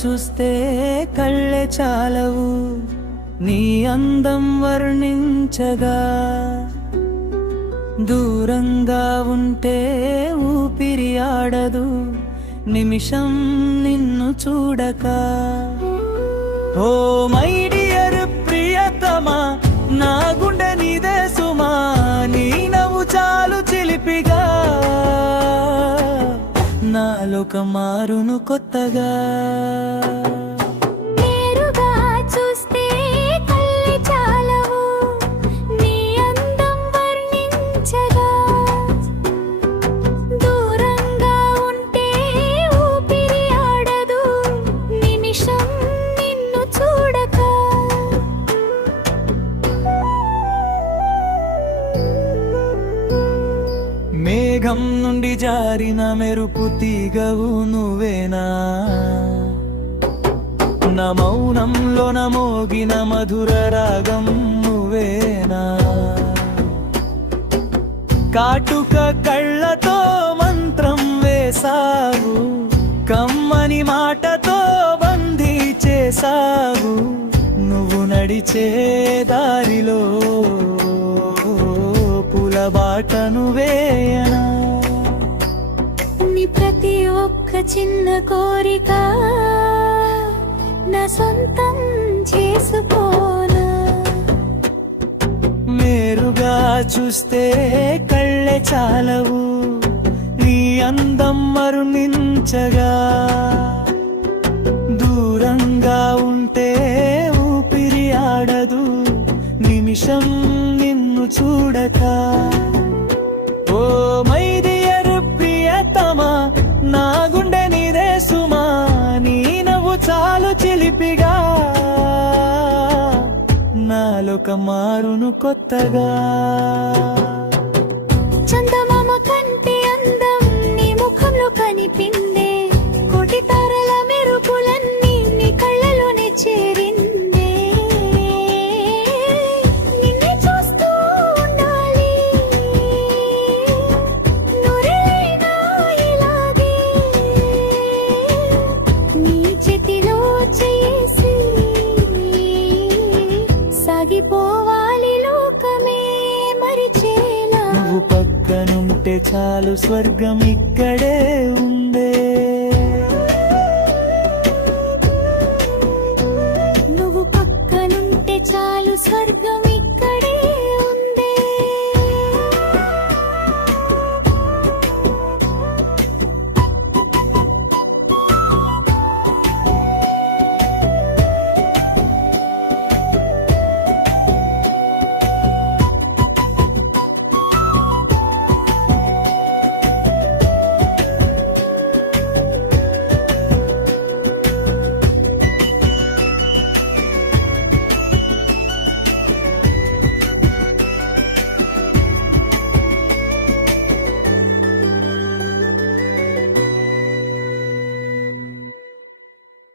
చూస్తే కళ్ళే చాలవు నీ అందం వర్ణించగా, దూరంగా ఉంటే ఊపిరి ఆడదు నిమిషం నిన్ను చూడక. ఓ మై డియర్ ప్రియతమా, నా గుండె నీదే సుమా, నీ నవ్వు చాలు చిలిపిగా, నా లోకం మారును కొత్తగా. మేఘం నుండి జారిన మెరుపు తీగవు నువ్వేనా, నా మౌనంలో మోగిన మధుర రాగం నువ్వేనా, కాటుక కళ్ళతో మంత్రం వేసావు, కమ్మని మాటతో బందీ చేసావు, నువ్వు నడిచే దారిలో బాటను వేయనా, నీ ప్రతి ఒక్క చిన్న కోరిక నా సొంతం చేసుకోనా. మేరుగా చూస్తే కళ్ళే చాలవు నీ అందం మరునించగా, దూరంగా ఉంటే ఊపిరి ఆడదు నిమిషం నిన్ను చూడక. ఓ మై డియర్ ప్రియతమా, నా గుండె నీదే సుమా, నీ నవ్వు చాలు చిలిపిగా, నా లోకం మారును కొత్తగా. చందమామ కంటే అందం నీ ముఖంలో కనిపిందే, కోటి తారల మెరుపులన్నీ నీ కళ్ళలోనే చేరిందే, సాగిపోవాలి లోకమే మరిచేలా. నువ్వు పక్కనుంటే చాలు స్వర్గం ఇక్కడే ఉందే, నువ్వు పక్కనుంటే చాలు స్వర్గం ఇక్కడ